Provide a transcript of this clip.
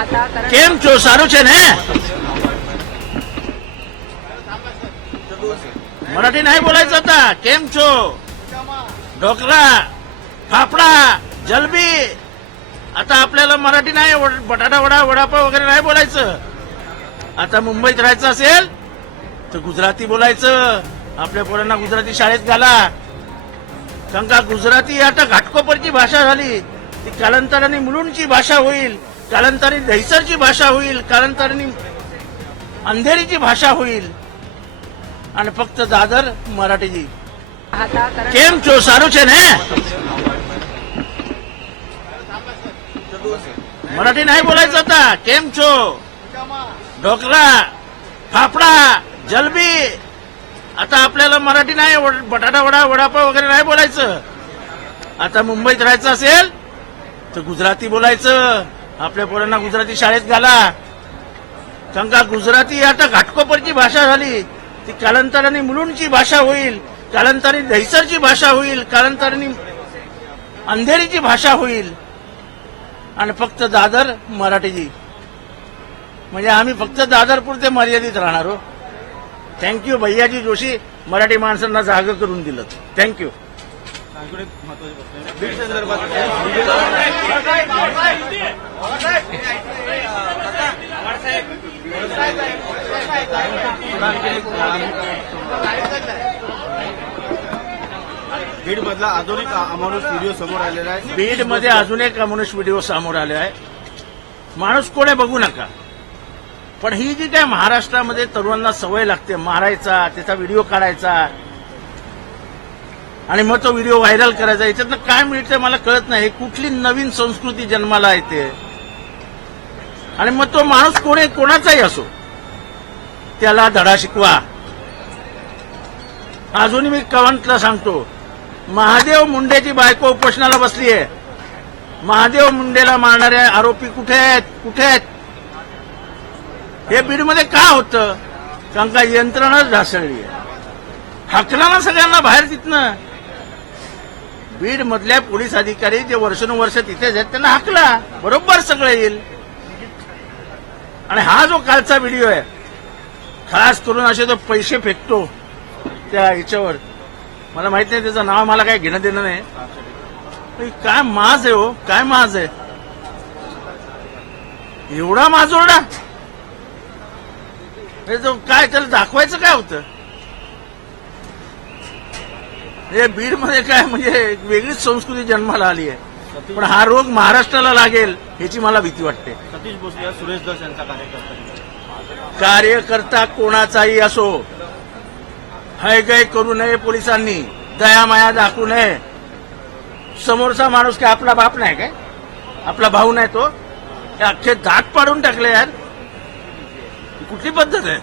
કેમ છો? સારું છે ને? मराठी नाही बोलायचं आता. केम छो? ढोकळा, फाफडा, जलबी. आता आपल्याला मराठी नाही, बटाटा वडा, वडापाव वगैरे नाही बोलायचं. आता मुंबईत राहायचं असेल तर गुजराती बोलायचं. आपल्या पोरांना गुजराती शाळेत घाला. कारण का गुजराती आता घाटकोपरची भाषा झाली. ती कालांतराने मुलुंडची भाषा होईल, कालांतराने दहिसरची भाषा होईल, कालांतराने अंधेरीची भाषा होईल आणि फक्त दादर मराठीची. केम छो? साરું છે ને? मराठी नाही बोलायचं आता. केम छो? ढोकळा, फाफडा, जलबी. आता आपल्याला मराठी नाही, बटाटा वडा, वडापाव वगैरे नाही बोलायचं. आता मुंबईत राहायचं असेल तर गुजराती बोलायचं. आपल्या पोरांना गुजराती शाळेत घाला. कारण का गुजराती आता घाटकोपरची भाषा झाली. ती कालांतराने मुलुंडची भाषा होईल, कालांतराने दहिसरची भाषा होईल, कालांतराने अंधेरीची भाषा होईल आणि फक्त दादर मराठीची. म्हणजे आम्ही फक्त दादरपुरते मर्यादित राहणार हो. थँक्यू भैयाजी जोशी, मराठी माणसांना जागा करून दिलं. थँक्यू. बीड संदर्भात बीड मधला आधुनिक अमानुष व्हिडिओ समोर आलेला आहे. बीड मध्ये अजून एक अमानुष व्हिडिओ समोर आले आहे. माणूस कोणी बघू नका, पण ही जी काय महाराष्ट्रामध्ये तरुणांना सवय लागते मारायचा, त्याचा व्हिडिओ काढायचा आणि मग तो व्हिडिओ व्हायरल करायचा, याच्यातनं काय मिळतंय मला कळत नाही. कुठली नवीन संस्कृती जन्माला येते आणि मग तो माणूस कोणाचाही असो त्याला धडा शिकवा. अजूनही मी कवंतला सांगतो, महादेव मुंडेची बायको उपोषणाला बसलीये. महादेव मुंडेला मारणारे आरोपी कुठे आहेत? हे बीडमध्ये का होतं? कारण का यंत्रणाच ढासळली आहे. हाकला ना सगळ्यांना बाहेर तिथनं. बीड मधल्या पोलीस अधिकारी जे वर्षानुवर्ष तिथेच आहेत त्यांना हाकला, बरोबर सगळं येईल. आणि हा जो कालचा व्हिडिओ आहे, खास करून असे तो पैसे फेकतो त्या ह्याच्यावर, मला माहित नाही त्याचं नाव, मला काय घेणं देणं नाही. काय माज आहे हो, काय माज आहे एवढा माजोरडा. काय त्याला दाखवायचं काय होतं? हे बीडमध्ये काय म्हणजे वेगळीच संस्कृती जन्माला आली आहे. पण हा रोग महाराष्ट्राला लागेल ह्याची मला भीती वाटते. सतीश भोसले सुरेश दस यांचा कार्यकर्ता कोणाचाही असो, हयगय करू नये पोलिसांनी, दयामाया दाखवू नये. समोरचा माणूस काय आपला बाप नाही काय? आपला भाऊ नाही तो? अख्खे दात पाडून टाकले यार. कुठली पद्धत आहे?